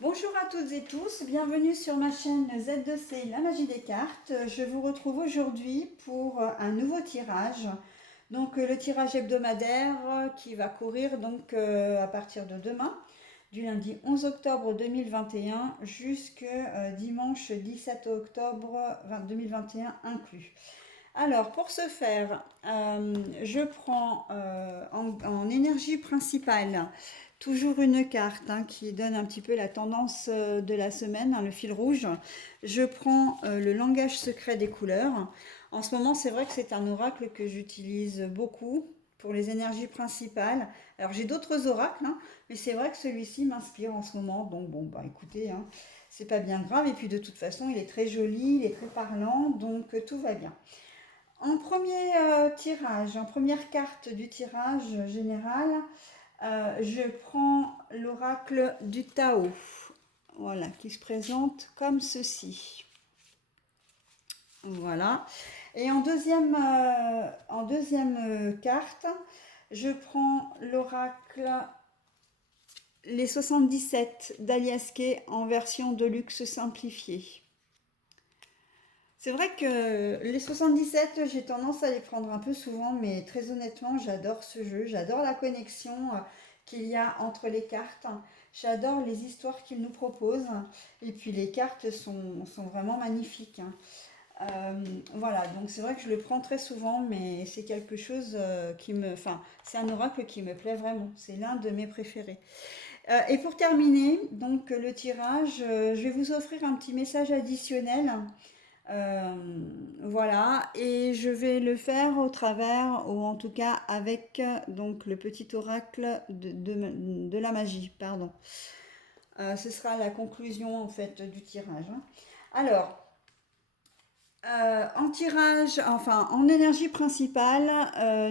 Bonjour à toutes et tous, bienvenue sur ma chaîne Z2C, la magie des cartes. Je vous retrouve aujourd'hui pour un nouveau tirage. Le tirage hebdomadaire qui va courir à partir de demain, du lundi 11 octobre 2021 jusqu'au dimanche 17 octobre 2021 inclus. Alors, pour ce faire, je prends en énergie principale toujours une carte qui donne un petit peu la tendance de la semaine, le fil rouge. Je prends le langage secret des couleurs. En ce moment, c'est vrai que c'est un oracle que j'utilise beaucoup pour les énergies principales. Alors, j'ai d'autres oracles, mais c'est vrai que celui-ci m'inspire en ce moment. Donc, bon, bah écoutez, c'est pas bien grave. Et puis, de toute façon, il est très joli, il est très parlant, donc tout va bien. En premier tirage, en première carte du tirage général, je prends l'oracle du Tao, voilà, qui se présente comme ceci. Voilà. Et en deuxième carte, je prends l'oracle Les 77 d'Aliaske en version de luxe simplifiée. C'est vrai que les 77, j'ai tendance à les prendre un peu souvent, mais très honnêtement, j'adore ce jeu, j'adore la connexion qu'il y a entre les cartes, j'adore les histoires qu'il nous propose, et puis les cartes sont vraiment magnifiques. Voilà, donc c'est vrai que je le prends très souvent, mais c'est quelque chose enfin, c'est un oracle qui me plaît vraiment, c'est l'un de mes préférés. Et pour terminer, donc le tirage, je vais vous offrir un petit message additionnel. Euh, voilà, et je vais le faire au travers, ou en tout cas avec donc le petit oracle de la magie, pardon. Ce sera la conclusion en fait du tirage. Alors, en tirage, enfin en énergie principale,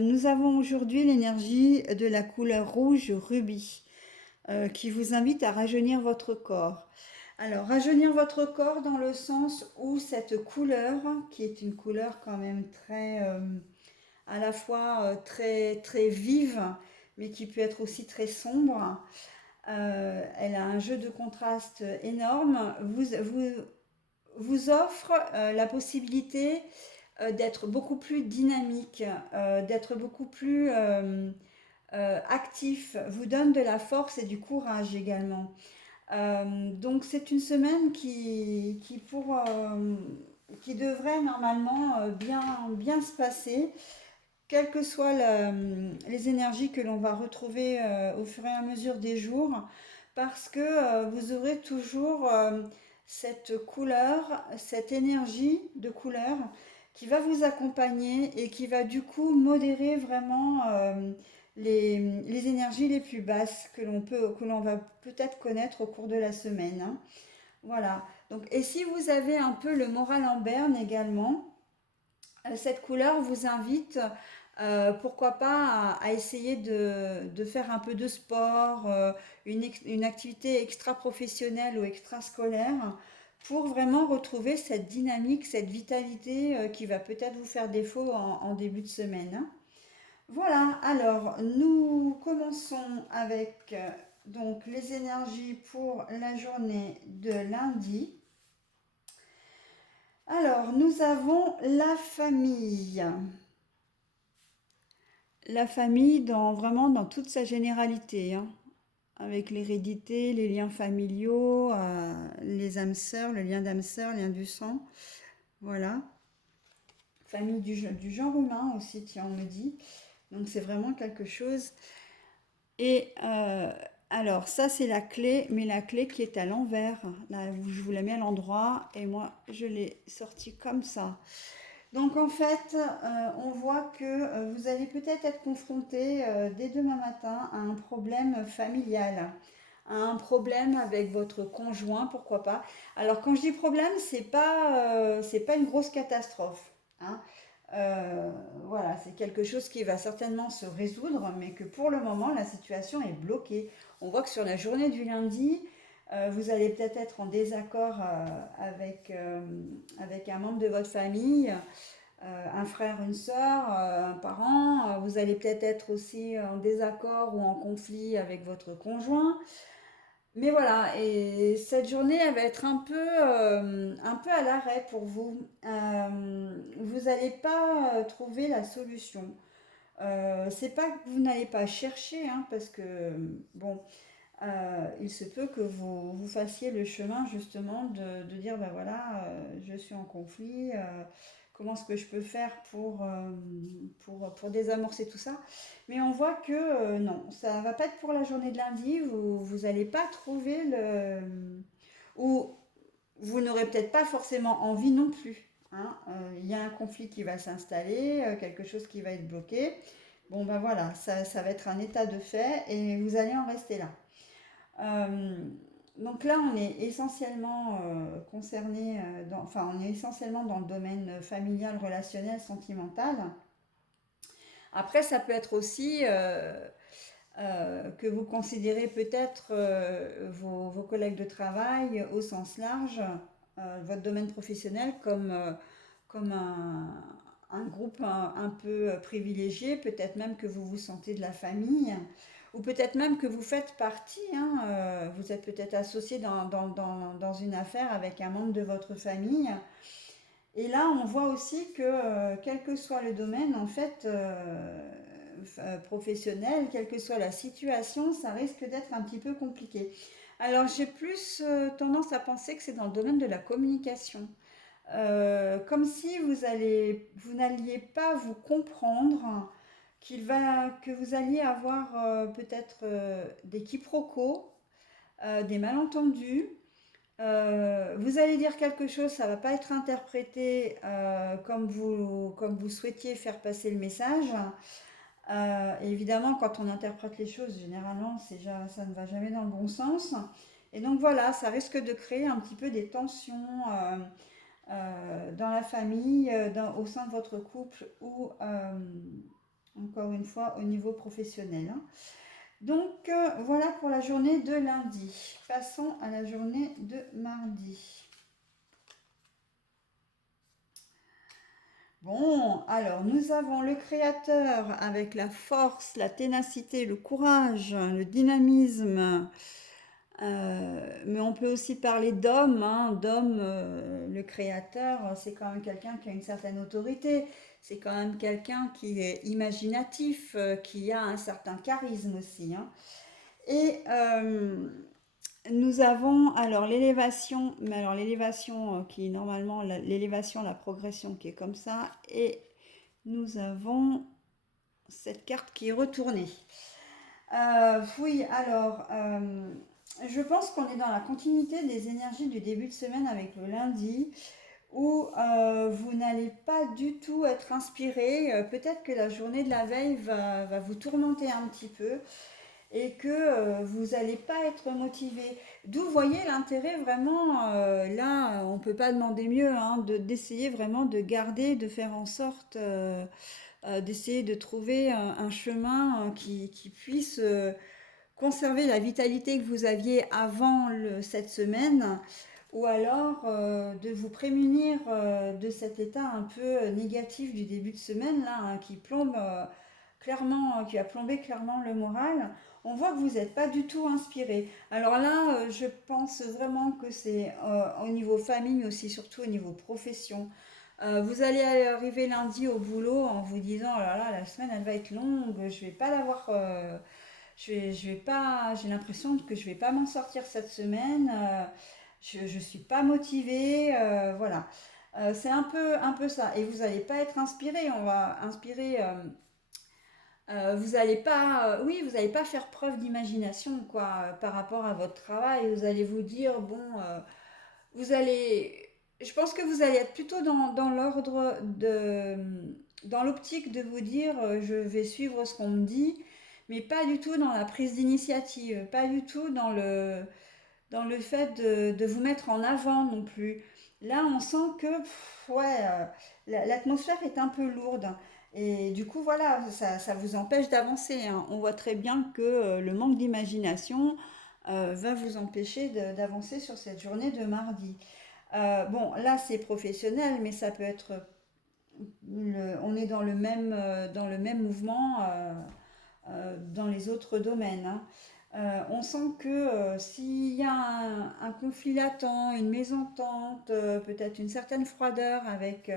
nous avons aujourd'hui l'énergie de la couleur rouge rubis qui vous invite à rajeunir votre corps. Alors, rajeunir votre corps dans le sens où cette couleur, qui est une couleur quand même à la fois très, très vive, mais qui peut être aussi très sombre, elle a un jeu de contraste énorme, vous offre la possibilité d'être beaucoup plus dynamique, d'être beaucoup plus actif, vous donne de la force et du courage également. Donc c'est une semaine qui devrait normalement bien se passer, quelles que soient les énergies que l'on va retrouver au fur et à mesure des jours, parce que vous aurez toujours cette couleur, cette énergie de couleur qui va vous accompagner et qui va du coup modérer vraiment les énergies les plus basses que l'on va peut-être connaître au cours de la semaine. Voilà. Donc, et si vous avez un peu le moral en berne également, cette couleur vous invite, pourquoi pas, à essayer de faire un peu de sport, une activité extra-professionnelle ou extrascolaire, pour vraiment retrouver cette dynamique, cette vitalité qui va peut-être vous faire défaut en début de semaine. Voilà, alors nous commençons avec donc les énergies pour la journée de lundi. Alors, nous avons la famille. La famille vraiment dans toute sa généralité, avec l'hérédité, les liens familiaux, les âmes sœurs, le lien d'âme sœur, lien du sang. Voilà. Famille du genre humain aussi, tiens, on me dit. Donc c'est vraiment quelque chose. Et alors, ça c'est la clé, mais la clé qui est à l'envers. Là, je vous la mets à l'endroit et moi, je l'ai sortie comme ça. Donc en fait, on voit que vous allez peut-être être confronté dès demain matin à un problème familial, à un problème avec votre conjoint, pourquoi pas. Alors quand je dis problème, c'est pas une grosse catastrophe, hein. Voilà, c'est quelque chose qui va certainement se résoudre, mais que pour le moment, la situation est bloquée. On voit que sur la journée du lundi, vous allez peut-être être en désaccord avec un membre de votre famille, un frère, une sœur, un parent. Vous allez peut-être être aussi en désaccord ou en conflit avec votre conjoint. Mais voilà, et cette journée, elle va être un peu à l'arrêt pour vous. Vous n'allez pas trouver la solution. C'est pas que vous n'allez pas chercher, hein, parce que, bon, il se peut que vous fassiez le chemin justement de dire, ben voilà, je suis en conflit, comment est-ce que je peux faire pour désamorcer tout ça? Mais on voit que non, ça va pas être pour la journée de lundi, vous n'allez pas trouver ou vous n'aurez peut-être pas forcément envie non plus. Hein. Il y a un conflit qui va s'installer, quelque chose qui va être bloqué. Bon ben voilà, ça va être un état de fait et vous allez en rester là. Euh, donc là, on est essentiellement concerné, enfin, on est essentiellement dans le domaine familial, relationnel, sentimental. Après, ça peut être aussi que vous considérez peut-être vos collègues de travail au sens large, votre domaine professionnel comme un groupe un peu privilégié, peut-être même que vous vous sentez de la famille, ou peut-être même que vous faites partie, hein, vous êtes peut-être associé dans une affaire avec un membre de votre famille. Et là, on voit aussi que, quel que soit le domaine, en fait, professionnel, quelle que soit la situation, ça risque d'être un petit peu compliqué. Alors, j'ai plus tendance à penser que c'est dans le domaine de la communication. Comme si vous n'alliez pas vous comprendre, que vous alliez avoir peut-être des quiproquos, des malentendus. Vous allez dire quelque chose, ça ne va pas être interprété comme vous souhaitiez faire passer le message. Et évidemment, quand on interprète les choses, généralement, ça ne va jamais dans le bon sens. Et donc voilà, ça risque de créer un petit peu des tensions dans la famille, au sein de votre couple ou, encore une fois, au niveau professionnel. Hein. Donc voilà pour la journée de lundi. Passons à la journée de mardi. Bon, alors nous avons le créateur avec la force, la ténacité, le courage, le dynamisme. Mais on peut aussi parler d'homme. Hein. D'homme, le créateur, c'est quand même quelqu'un qui a une certaine autorité. C'est quand même quelqu'un qui est imaginatif, qui a un certain charisme aussi. Hein. Et nous avons alors l'élévation, mais alors l'élévation qui est normalement l'élévation, la progression qui est comme ça, et nous avons cette carte qui est retournée. Oui, alors je pense qu'on est dans la continuité des énergies du début de semaine avec le lundi, où vous n'allez pas du tout être inspiré. Peut-être que la journée de la veille va vous tourmenter un petit peu et que vous n'allez pas être motivé. D'où vous voyez l'intérêt vraiment, là on ne peut pas demander mieux, hein, d'essayer vraiment de garder, de faire en sorte d'essayer de trouver un chemin qui puisse conserver la vitalité que vous aviez avant cette semaine, ou alors de vous prémunir de cet état un peu négatif du début de semaine là, hein, qui plombe clairement, qui a plombé clairement le moral. On voit que vous n'êtes pas du tout inspiré. Alors là, je pense vraiment que c'est au niveau famille, mais aussi surtout au niveau profession. Vous allez arriver lundi au boulot en vous disant, oh là là, la semaine elle va être longue, je vais pas l'avoir, je vais pas, j'ai l'impression que je vais pas m'en sortir cette semaine, je suis pas motivée, voilà. C'est un peu ça. Et vous n'allez pas être inspiré, on va inspirer. Vous n'allez pas, oui, vous n'allez pas faire preuve d'imagination quoi, par rapport à votre travail. Vous allez vous dire, bon, vous allez, je pense que vous allez être plutôt dans l'ordre dans l'optique de vous dire, je vais suivre ce qu'on me dit, mais pas du tout dans la prise d'initiative, pas du tout dans le fait de vous mettre en avant non plus. Là, on sent que, ouais, l'atmosphère est un peu lourde. Et du coup, voilà, ça vous empêche d'avancer. Hein. On voit très bien que le manque d'imagination va vous empêcher d'avancer sur cette journée de mardi. Bon, là c'est professionnel, mais ça peut être, on est dans le même mouvement dans les autres domaines. Hein. On sent que s'il y a un conflit latent, une mésentente, peut-être une certaine froideur avec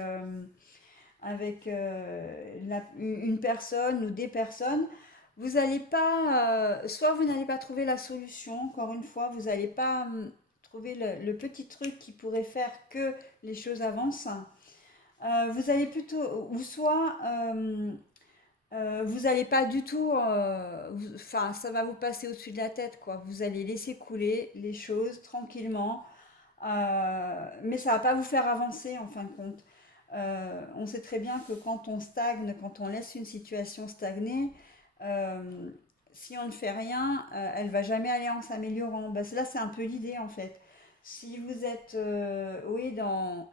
une personne ou des personnes, vous n'allez pas, soit vous n'allez pas trouver la solution, encore une fois, vous n'allez pas trouver le petit truc qui pourrait faire que les choses avancent. Vous allez plutôt, ou soit vous n'allez pas du tout, enfin, ça va vous passer au-dessus de la tête, quoi. Vous allez laisser couler les choses tranquillement, mais ça va pas vous faire avancer en fin de compte. On sait très bien que quand on stagne, quand on laisse une situation stagner, euh, si on ne fait rien, elle va jamais aller en s'améliorant. Ben, là, c'est un peu l'idée en fait. Si vous êtes, oui, dans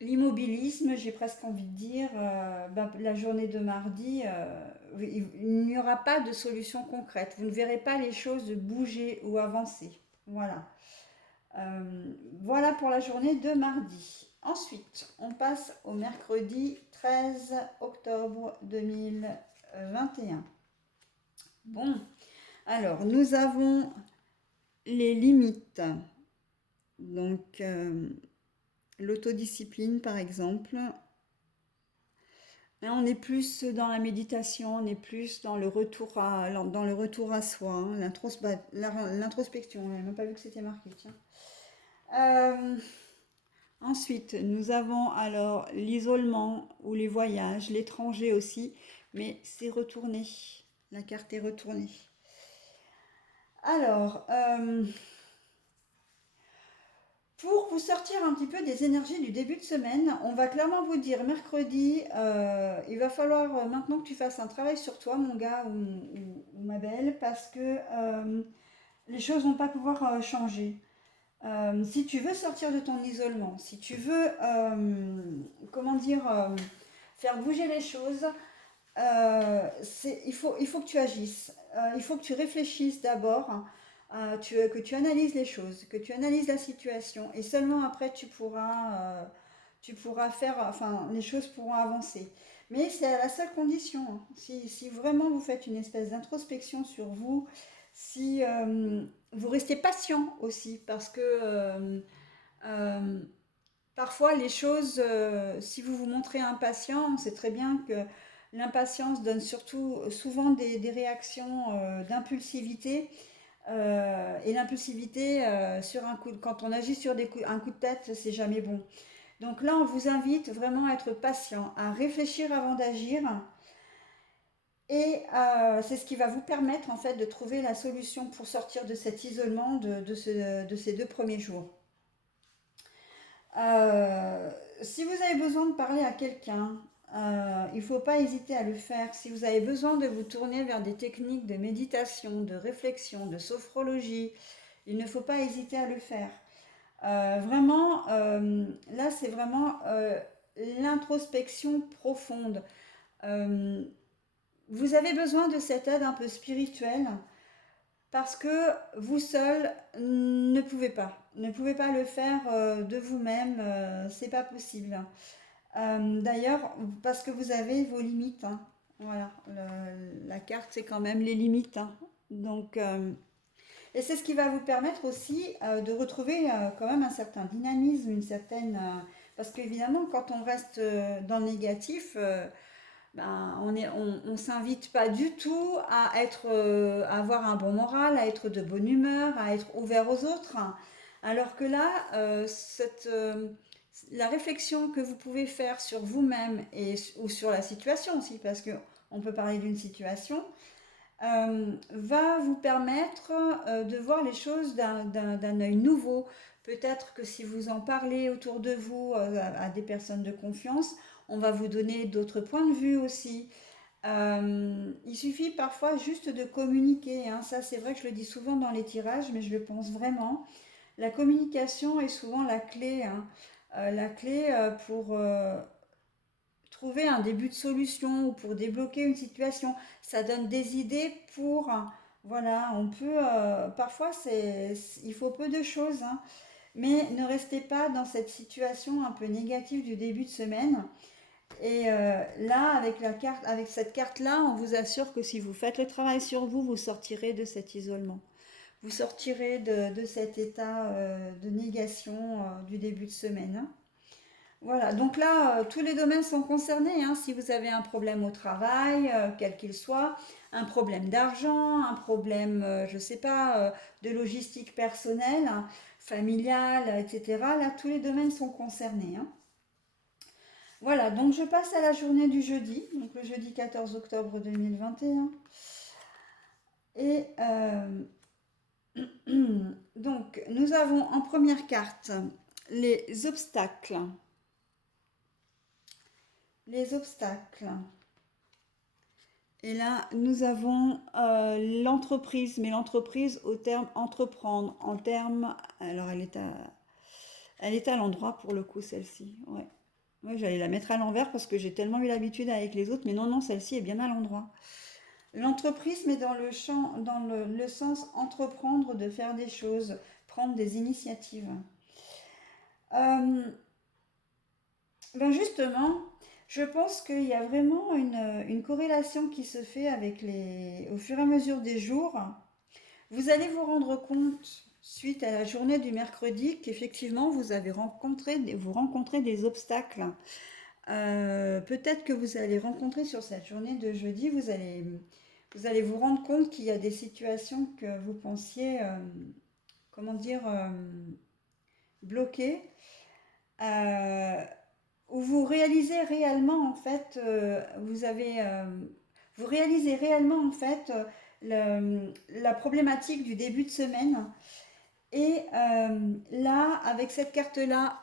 l'immobilisme, j'ai presque envie de dire, ben, la journée de mardi, il n'y aura pas de solution concrète. Vous ne verrez pas les choses bouger ou avancer. Voilà. Voilà pour la journée de mardi. Ensuite, on passe au mercredi 13 octobre 2021. Bon, alors nous avons les limites. Donc, l'autodiscipline, par exemple. Là, on est plus dans la méditation, on est plus dans le retour à soi, hein, l'introspection. On n'a même pas vu que c'était marqué, tiens. Euh, Ensuite, nous avons alors l'isolement ou les voyages, l'étranger aussi, mais c'est retourné. La carte est retournée. Alors, pour vous sortir un petit peu des énergies du début de semaine, on va clairement vous dire mercredi, il va falloir maintenant que tu fasses un travail sur toi, mon gars ou ma belle, parce que les choses vont pas pouvoir changer. Si tu veux sortir de ton isolement, si tu veux, comment dire, faire bouger les choses, il faut que tu agisses. Il faut que tu réfléchisses d'abord, que tu analyses les choses, que tu analyses la situation, et seulement après tu pourras faire, enfin, les choses pourront avancer. Mais c'est à la seule condition, hein. Si vraiment vous faites une espèce d'introspection sur vous, si vous restez patient aussi, parce que euh, parfois les choses, si vous vous montrez impatient, on sait très bien que l'impatience donne surtout souvent des réactions d'impulsivité. Et l'impulsivité, quand on agit sur un coup de tête, c'est jamais bon. Donc là, on vous invite vraiment à être patient, à réfléchir avant d'agir. Et c'est ce qui va vous permettre en fait de trouver la solution pour sortir de cet isolement de ces 2 premiers jours. Euh, Si vous avez besoin de parler à quelqu'un, il ne faut pas hésiter à le faire. Si vous avez besoin de vous tourner vers des techniques de méditation, de réflexion, de sophrologie, il ne faut pas hésiter à le faire. Vraiment, là, c'est vraiment l'introspection profonde. Euh, Vous avez besoin de cette aide un peu spirituelle parce que vous seul ne pouvez pas. Ne pouvez pas le faire de vous-même, c'est pas possible. D'ailleurs, parce que vous avez vos limites, hein. Voilà, la carte c'est quand même les limites, hein. Donc, et c'est ce qui va vous permettre aussi de retrouver quand même un certain dynamisme, une certaine. Parce qu'évidemment, quand on reste dans le négatif, ben, on s'invite pas du tout à avoir un bon moral, à être de bonne humeur, à être ouvert aux autres. Alors que là, la réflexion que vous pouvez faire sur vous-même ou sur la situation aussi, parce que on peut parler d'une situation, va vous permettre de voir les choses d'un œil nouveau. Peut-être que si vous en parlez autour de vous à des personnes de confiance, on va vous donner d'autres points de vue aussi. Il suffit parfois juste de communiquer, hein. Ça, c'est vrai que je le dis souvent dans les tirages, mais je le pense vraiment. La communication est souvent la clé, hein. La clé pour trouver un début de solution ou pour débloquer une situation. Ça donne des idées pour, voilà, on peut, parfois il faut peu de choses, hein, mais ne restez pas dans cette situation un peu négative du début de semaine. Et là, avec la carte, avec cette carte-là, on vous assure que si vous faites le travail sur vous, vous sortirez de cet isolement. Vous sortirez de cet état de négation du début de semaine, hein. Voilà, donc là, tous les domaines sont concernés, hein. Si vous avez un problème au travail, quel qu'il soit, un problème d'argent, un problème, je ne sais pas, de logistique personnelle, hein, familiale, etc. Là, tous les domaines sont concernés, hein. Voilà, donc je passe à la journée du jeudi, donc le jeudi 14 octobre 2021. Et donc, nous avons en première carte les obstacles. Les obstacles. Et là, nous avons l'entreprise, mais l'entreprise au terme entreprendre, en terme, alors elle est à l'endroit pour le coup, celle-ci. Ouais. Ouais, j'allais la mettre à l'envers parce que j'ai tellement eu l'habitude avec les autres, mais non, non, celle-ci est bien à l'endroit. L'entreprise, mais dans le champ, dans le sens entreprendre, de faire des choses, prendre des initiatives. Euh, ben justement, je pense qu'il y a vraiment une corrélation qui se fait avec au fur et à mesure des jours. Vous allez vous rendre compte, suite à la journée du mercredi, qu'effectivement vous rencontrez des obstacles. Peut-être que vous allez rencontrer sur cette journée de jeudi, vous allez vous rendre compte qu'il y a des situations que vous pensiez, comment dire, bloquées, euh, où vous réalisez réellement en fait, vous réalisez réellement en fait la problématique du début de semaine. Et là, avec cette carte-là,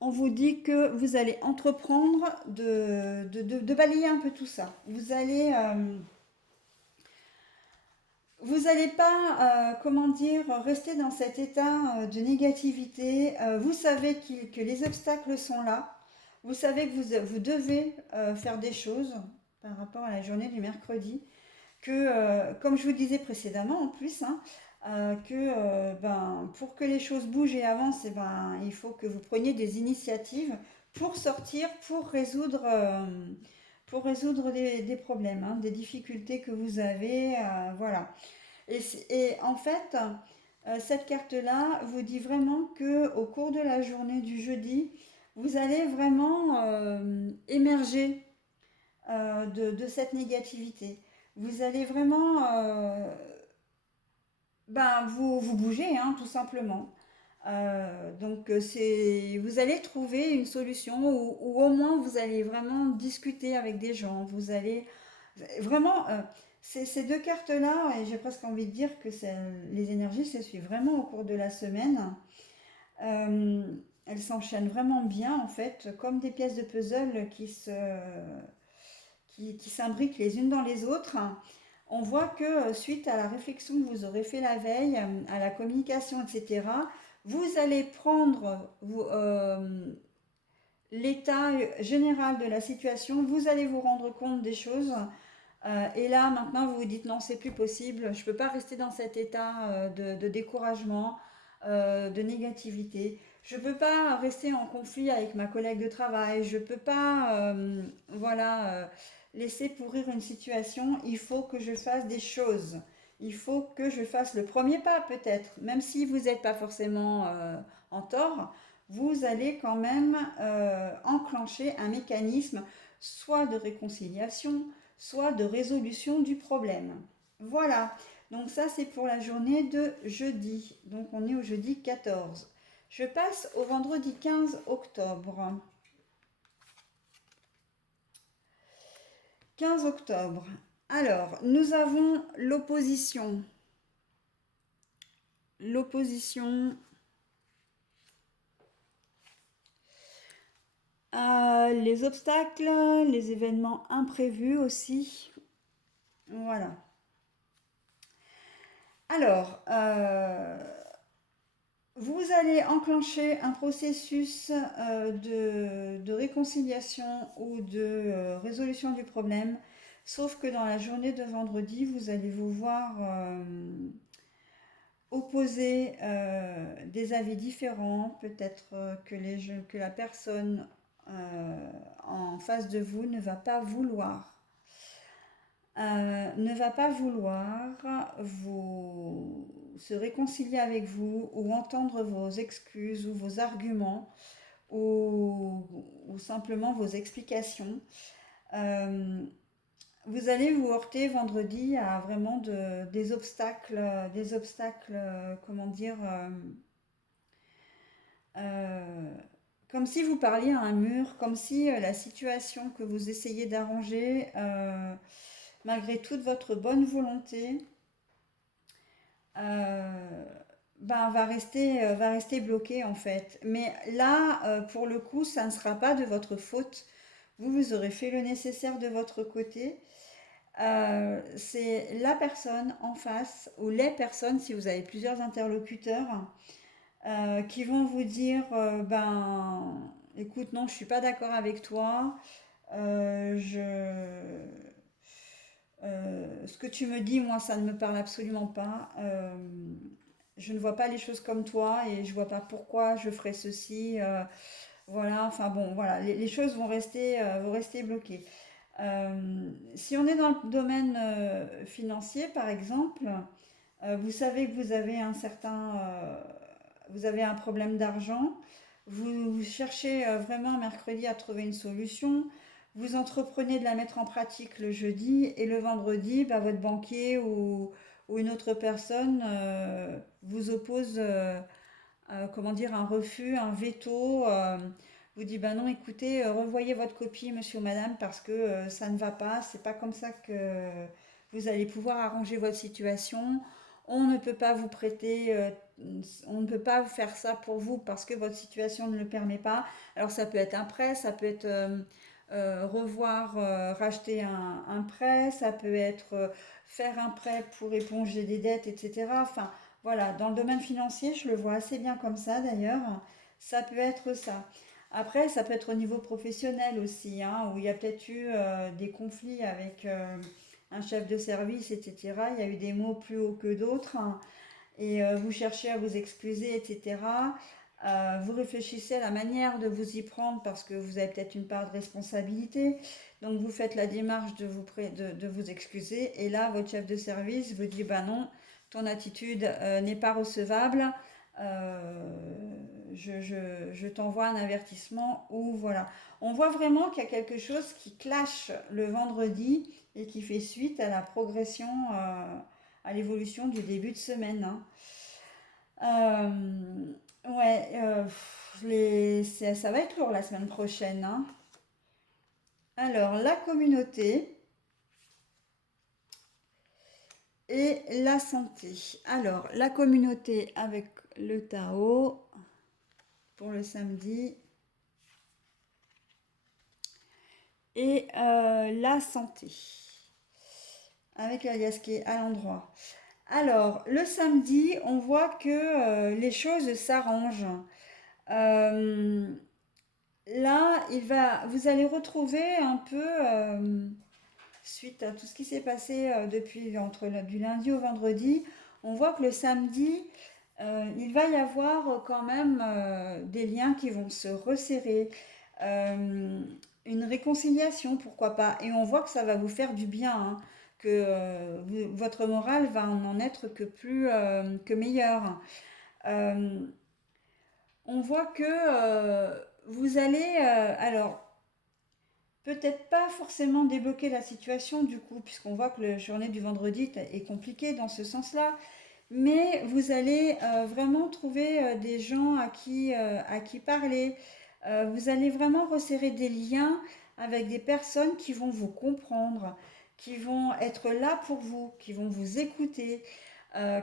on vous dit que vous allez entreprendre de balayer un peu tout ça. Vous n'allez pas, comment dire, rester dans cet état de négativité. Vous savez que les obstacles sont là. Vous savez que vous devez faire des choses par rapport à la journée du mercredi. Que, comme je vous disais précédemment en plus, hein, ben, pour que les choses bougent et avancent, eh ben, il faut que vous preniez des initiatives pour sortir, pour résoudre des problèmes, hein, des difficultés que vous avez. Voilà. Et en fait, cette carte-là vous dit vraiment que au cours de la journée du jeudi, vous allez vraiment émerger de cette négativité. Vous allez vraiment ben, vous bouger, hein, tout simplement. Donc vous allez trouver une solution ou au moins vous allez vraiment discuter avec des gens. Vous allez vraiment ces deux cartes-là, et j'ai presque envie de dire que les énergies se suivent vraiment au cours de la semaine. Euh, elles s'enchaînent vraiment bien en fait, comme des pièces de puzzle qui s'imbriquent les unes dans les autres. On voit que suite à la réflexion que vous aurez fait la veille, à la communication, etc., vous allez prendre l'état général de la situation, vous allez vous rendre compte des choses. Et là, maintenant, vous vous dites non, c'est plus possible, je ne peux pas rester dans cet état de découragement, de négativité. Je ne peux pas rester en conflit avec ma collègue de travail. Je ne peux pas, voilà, laisser pourrir une situation. Il faut que je fasse des choses. Il faut que je fasse le premier pas, peut-être. Même si vous n'êtes pas forcément en tort, vous allez quand même enclencher un mécanisme, soit de réconciliation, soit de résolution du problème. Voilà, donc ça c'est pour la journée de jeudi. Donc on est au jeudi 14. Je passe au vendredi 15 octobre. 15 octobre. Alors, nous avons l'opposition. L'opposition. Les obstacles, les événements imprévus aussi. Voilà. Alors, vous allez enclencher un processus de réconciliation ou de résolution du problème, sauf que dans la journée de vendredi, vous allez vous voir opposer des avis différents, peut-être que la personne en face de vous ne va pas vouloir. Ne va pas vouloir se réconcilier avec vous ou entendre vos excuses ou vos arguments ou simplement vos explications. Vous allez vous heurter vendredi à vraiment des obstacles, comment dire, euh, comme si vous parliez à un mur, comme si la situation que vous essayez d'arranger, malgré toute votre bonne volonté, euh, ben, va rester bloquée en fait. Mais là, pour le coup, ça ne sera pas de votre faute. Vous aurez fait le nécessaire de votre côté. C'est la personne en face ou les personnes, si vous avez plusieurs interlocuteurs, qui vont vous dire, ben, écoute, non, je suis pas d'accord avec toi. Euh, je, Ce que tu me dis, moi, ça ne me parle absolument pas. Je ne vois pas les choses comme toi et je vois pas pourquoi je ferais ceci. Voilà, enfin bon, voilà, les choses vont rester bloquées. Si on est dans le domaine financier, par exemple, vous savez que vous avez un problème d'argent, vous cherchez vraiment mercredi à trouver une solution, vous entreprenez de la mettre en pratique le jeudi et le vendredi, bah, votre banquier ou une autre personne vous oppose comment dire, un refus, un veto, vous dit bah non, écoutez, revoyez votre copie, monsieur ou madame, parce que ça ne va pas, c'est pas comme ça que vous allez pouvoir arranger votre situation. On ne peut pas vous prêter, on ne peut pas faire ça pour vous parce que votre situation ne le permet pas. Alors ça peut être un prêt, ça peut être racheter un prêt, ça peut être faire un prêt pour éponger des dettes, etc. Enfin, voilà, dans le domaine financier, je le vois assez bien comme ça d'ailleurs. Ça peut être ça. Après, ça peut être au niveau professionnel aussi, hein, où il y a peut-être eu des conflits avec un chef de service, etc. Il y a eu des mots plus hauts que d'autres, hein, et vous cherchez à vous excuser, etc. Vous réfléchissez à la manière de vous y prendre parce que vous avez peut-être une part de responsabilité. Donc vous faites la démarche de vous excuser et là votre chef de service vous dit bah non, ton attitude n'est pas recevable. Je t'envoie un avertissement ou voilà. On voit vraiment qu'il y a quelque chose qui clash le vendredi et qui fait suite à la progression, à l'évolution du début de semaine, hein. Ouais, ça va être lourd la semaine prochaine, hein. Alors, la communauté et la santé. Alors, la communauté avec le Tao pour le samedi et la santé avec l'alias qui est à l'endroit. Alors, le samedi, on voit que les choses s'arrangent. Euh, Là, vous allez retrouver un peu, suite à tout ce qui s'est passé depuis du lundi au vendredi, on voit que le samedi, il va y avoir quand même des liens qui vont se resserrer, euh, une réconciliation, pourquoi pas. Et on voit que ça va vous faire du bien, hein, que votre morale va en être que meilleure. Euh, on voit que vous allez, alors, peut-être pas forcément débloquer la situation du coup, puisqu'on voit que la journée du vendredi est compliquée dans ce sens-là, mais vous allez vraiment trouver des gens à qui parler. Vous allez vraiment resserrer des liens avec des personnes qui vont vous comprendre, qui vont être là pour vous, qui vont vous écouter,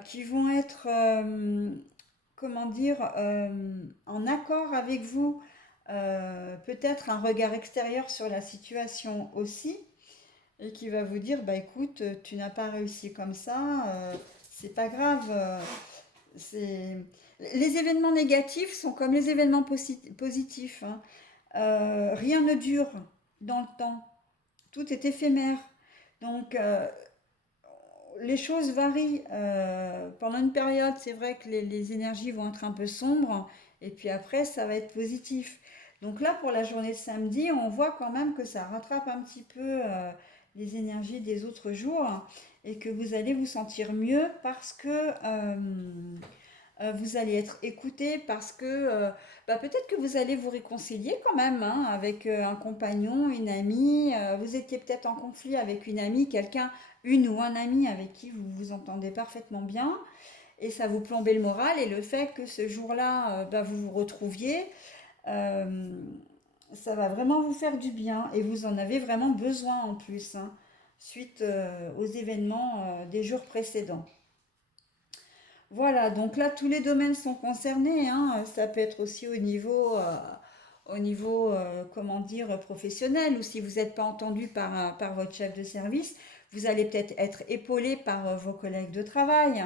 qui vont être, comment dire, en accord avec vous, peut-être un regard extérieur sur la situation aussi, et qui va vous dire, bah écoute, tu n'as pas réussi comme ça, c'est pas grave. C'est... Les événements négatifs sont comme les événements positifs, hein. Rien ne dure dans le temps, tout est éphémère. Donc, les choses varient. Pendant une période, c'est vrai que les énergies vont être un peu sombres, et puis après, ça va être positif. Donc là, pour la journée de samedi, on voit quand même que ça rattrape un petit peu les énergies des autres jours et que vous allez vous sentir mieux parce que vous allez être écouté, parce que peut-être que vous allez vous réconcilier quand même hein, avec un compagnon, une amie. Vous étiez peut-être en conflit avec une amie, quelqu'un, une ou un ami avec qui vous vous entendez parfaitement bien et ça vous plombait le moral. Et le fait que ce jour-là, vous vous retrouviez, euh, ça va vraiment vous faire du bien et vous en avez vraiment besoin en plus, hein, suite aux événements des jours précédents. Voilà, donc là, tous les domaines sont concernés, hein. Ça peut être aussi au niveau, comment dire, professionnel, ou si vous n'êtes pas entendu par votre chef de service, vous allez peut-être être épaulé par vos collègues de travail.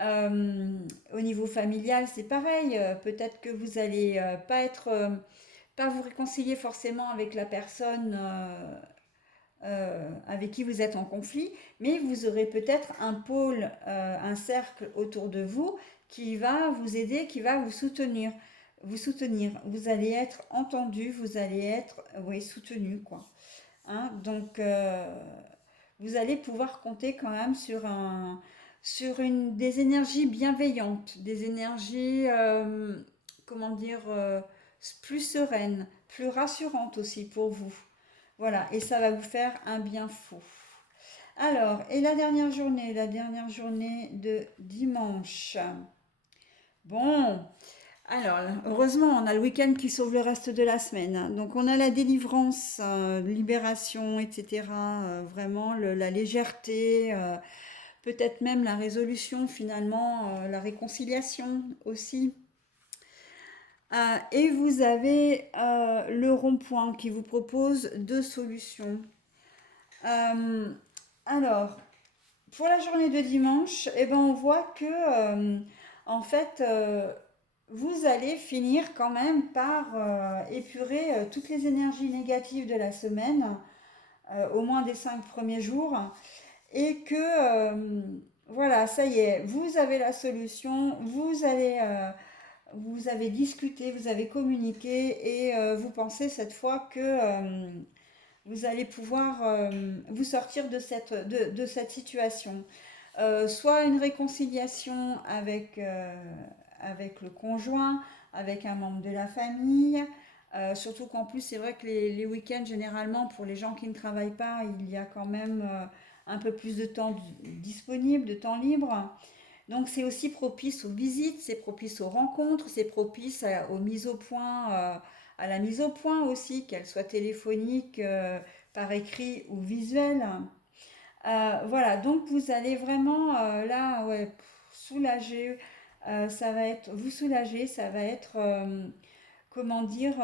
Euh, Au niveau familial, c'est pareil. Peut-être que vous allez pas vous réconcilier forcément avec la personne avec qui vous êtes en conflit, mais vous aurez peut-être un pôle, un cercle autour de vous qui va vous aider, qui va vous soutenir. Vous soutenir. Vous allez être entendu, vous allez être oui, soutenu, quoi. Hein, donc, vous allez pouvoir compter quand même sur des énergies bienveillantes, des énergies, comment dire, plus sereines, plus rassurantes aussi pour vous. Voilà, et ça va vous faire un bien fou. Alors, et la dernière journée de dimanche. Bon, alors, heureusement, on a le week-end qui sauve le reste de la semaine, hein. Donc, on a la délivrance, libération, etc. Vraiment, la légèreté, peut-être même la résolution, finalement, la réconciliation aussi. Et vous avez le rond-point qui vous propose deux solutions. Euh, alors, pour la journée de dimanche, eh ben, on voit que, en fait, vous allez finir quand même par épurer toutes les énergies négatives de la semaine, au moins des 5 premiers jours, et que, voilà, ça y est, vous avez la solution, vous avez discuté, vous avez communiqué, et vous pensez cette fois que vous allez pouvoir vous sortir de cette situation. Soit une réconciliation avec le conjoint, avec un membre de la famille. Surtout qu'en plus, c'est vrai que les week-ends, généralement, pour les gens qui ne travaillent pas, il y a quand même un peu plus de temps disponible, de temps libre. Donc c'est aussi propice aux visites, c'est propice aux rencontres, c'est propice aux mises au point, à la mise au point aussi, qu'elle soit téléphonique, par écrit ou visuelle. Voilà, donc vous allez vraiment là, ouais, soulager, ça va être, vous soulager, ça va être, comment dire,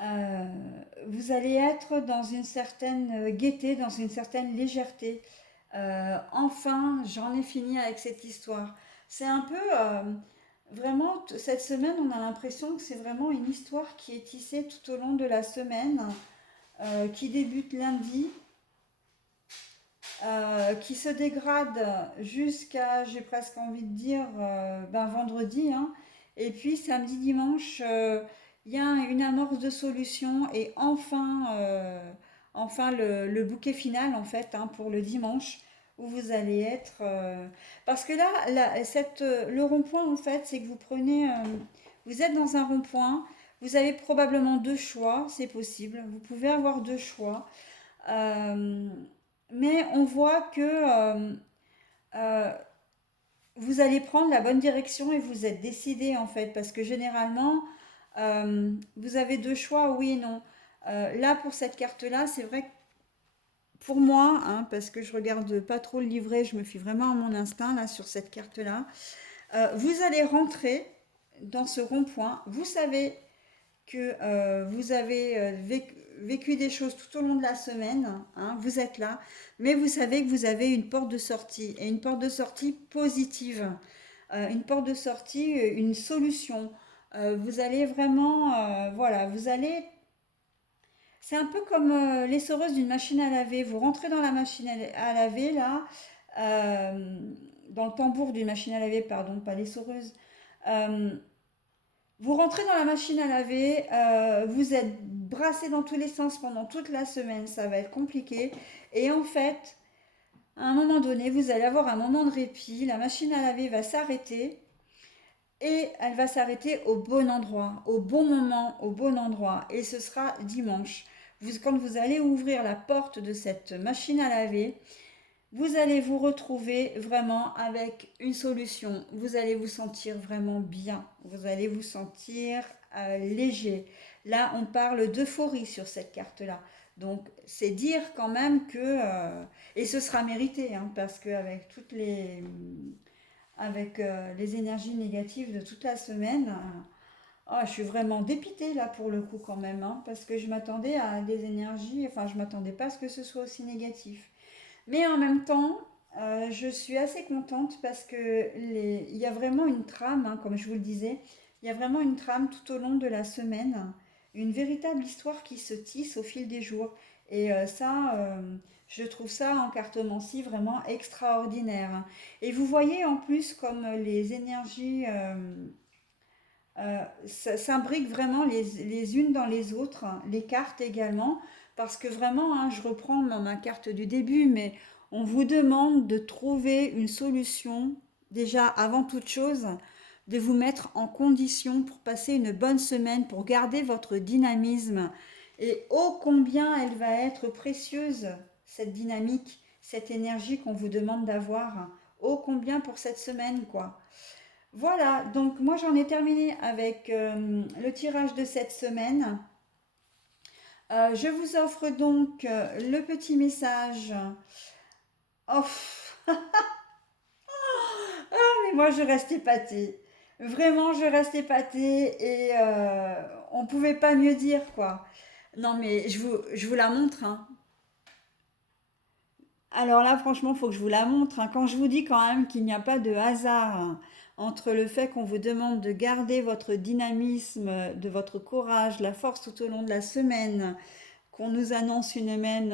euh, vous allez être dans une certaine gaieté, dans une certaine légèreté. Enfin, j'en ai fini avec cette histoire. C'est un peu, vraiment, cette semaine, on a l'impression que c'est vraiment une histoire qui est tissée tout au long de la semaine, qui débute lundi, qui se dégrade jusqu'à, j'ai presque envie de dire, vendredi, hein. Et puis samedi, dimanche, il y a une amorce de solution et enfin le bouquet final en fait hein, pour le dimanche où vous allez être. Parce que là, le rond-point en fait, c'est que vous êtes dans un rond-point, vous avez probablement deux choix, c'est possible, vous pouvez avoir deux choix. Euh, mais on voit que euh, vous allez prendre la bonne direction et vous êtes décidé en fait, parce que généralement, vous avez deux choix, oui et non. Là, pour cette carte-là, c'est vrai que pour moi, hein, parce que je regarde pas trop le livret, je me fie vraiment à mon instinct là sur cette carte-là. Vous allez rentrer dans ce rond-point. Vous savez que vous avez vécu des choses tout au long de la semaine, hein, vous êtes là, mais vous savez que vous avez une porte de sortie, et une porte de sortie positive, une porte de sortie, une solution. Vous allez vraiment, voilà, vous allez... C'est un peu comme l'essoreuse d'une machine à laver. Vous rentrez dans la machine à laver, là, euh, dans le tambour d'une machine à laver, pardon, pas l'essoreuse. Euh, Vous rentrez dans la machine à laver, vous êtes brassé dans tous les sens pendant toute la semaine, ça va être compliqué. Et en fait, à un moment donné, vous allez avoir un moment de répit, la machine à laver va s'arrêter et elle va s'arrêter au bon endroit, au bon moment, au bon endroit. Et ce sera dimanche. Quand vous allez ouvrir la porte de cette machine à laver, vous allez vous retrouver vraiment avec une solution. Vous allez vous sentir vraiment bien. Vous allez vous sentir léger. Là, on parle d'euphorie sur cette carte-là. Donc, c'est dire quand même que... et ce sera mérité, hein, parce qu'avec avec les énergies négatives de toute la semaine, je suis vraiment dépitée là pour le coup quand même, hein, parce que je m'attendais à des énergies, enfin je m'attendais pas à ce que ce soit aussi négatif. Mais en même temps, je suis assez contente parce que il y a vraiment une trame, hein, comme je vous le disais, il y a vraiment une trame tout au long de la semaine, une véritable histoire qui se tisse au fil des jours. Et je trouve ça en cartomancie vraiment extraordinaire. Et vous voyez en plus comme les énergies s'imbriquent vraiment les unes dans les autres, hein, les cartes également, parce que vraiment, hein, je reprends ma carte du début, mais on vous demande de trouver une solution, déjà avant toute chose, de vous mettre en condition pour passer une bonne semaine, pour garder votre dynamisme. Et ô combien elle va être précieuse, cette dynamique, cette énergie qu'on vous demande d'avoir. Ô combien pour cette semaine, quoi. Voilà, donc moi j'en ai terminé avec le tirage de cette semaine. Je vous offre donc le petit message. Oh, mais moi je reste épatée. Vraiment, je reste épatée et on pouvait pas mieux dire quoi. Non mais je vous la montre, hein. Alors là, franchement, il faut que je vous la montre, hein. Quand je vous dis quand même qu'il n'y a pas de hasard, hein, entre le fait qu'on vous demande de garder votre dynamisme, de votre courage, la force tout au long de la semaine, qu'on nous annonce une semaine,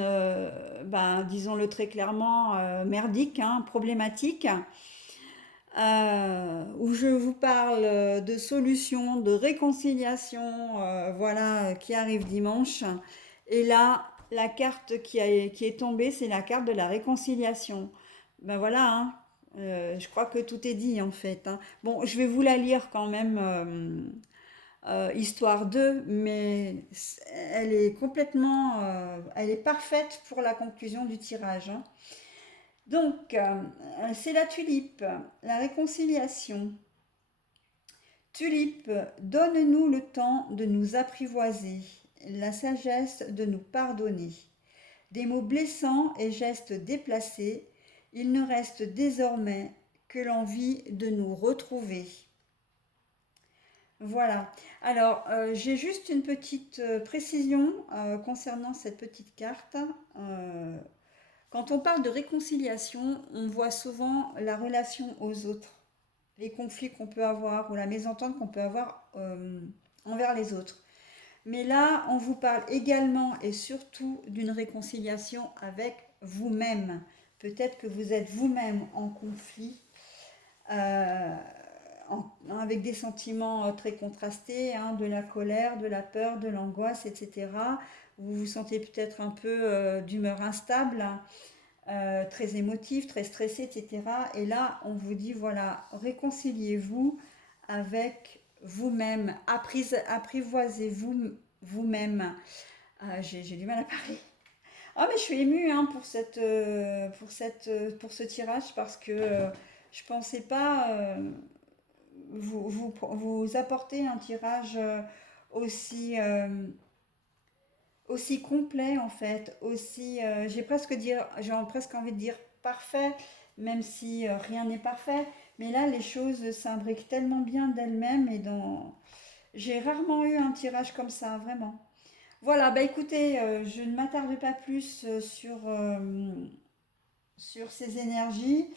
ben, disons-le très clairement, merdique, hein, problématique, où je vous parle de solutions, de réconciliation, voilà, qui arrive dimanche. Et là, la carte qui est tombée, c'est la carte de la réconciliation. Ben voilà, hein, je crois que tout est dit en fait, hein. Bon, je vais vous la lire quand même, histoire d'eux, mais elle est complètement, elle est parfaite pour la conclusion du tirage, hein. Donc, c'est la tulipe, la réconciliation. Tulipe, donne-nous le temps de nous apprivoiser, la sagesse de nous pardonner. Des mots blessants et gestes déplacés, il ne reste désormais que l'envie de nous retrouver. Voilà. Alors, j'ai juste une petite précision concernant cette petite carte. Euh, Quand on parle de réconciliation, on voit souvent la relation aux autres, les conflits qu'on peut avoir ou la mésentente qu'on peut avoir envers les autres. Mais là, on vous parle également et surtout d'une réconciliation avec vous-même. Peut-être que vous êtes vous-même en conflit, euh, avec des sentiments très contrastés, hein, de la colère, de la peur, de l'angoisse, etc. Vous vous sentez peut-être un peu d'humeur instable, hein, très émotif, très stressé, etc. Et là, on vous dit, voilà, réconciliez-vous avec vous-même, apprivoisez-vous vous-même. J'ai du mal à parler. Ah, mais je suis émue hein, pour ce tirage parce que je pensais pas vous apporter un tirage aussi, aussi complet en fait, aussi j'ai presque envie de dire parfait, même si rien n'est parfait, mais là les choses s'imbriquent tellement bien d'elles-mêmes et dans j'ai rarement eu un tirage comme ça, vraiment. Voilà, bah écoutez, je ne m'attarde pas plus sur ces énergies.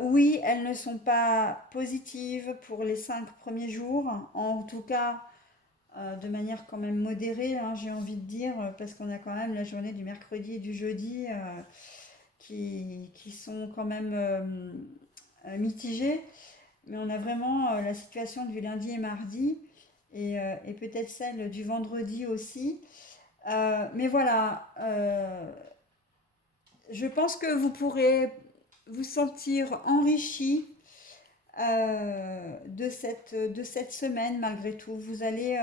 Oui, elles ne sont pas positives pour les 5 premiers jours, en tout cas de manière quand même modérée, hein, j'ai envie de dire, parce qu'on a quand même la journée du mercredi et du jeudi qui sont quand même mitigées. mais on a vraiment la situation du lundi et mardi, et peut-être celle du vendredi aussi. Mais voilà, je pense que vous pourrez vous sentir enrichi de cette semaine malgré tout. Vous allez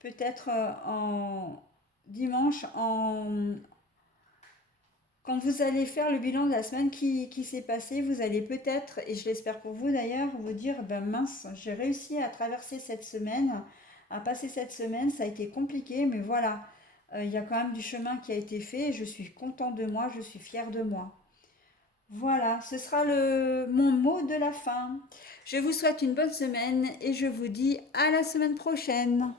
peut-être en dimanche, quand vous allez faire le bilan de la semaine qui s'est passée, vous allez peut-être, et je l'espère pour vous d'ailleurs, vous dire, ben mince, j'ai réussi à traverser cette semaine, à passer cette semaine, ça a été compliqué, mais voilà, il y a quand même du chemin qui a été fait, et je suis content de moi, je suis fière de moi. Voilà, ce sera mon mot de la fin. Je vous souhaite une bonne semaine et je vous dis à la semaine prochaine.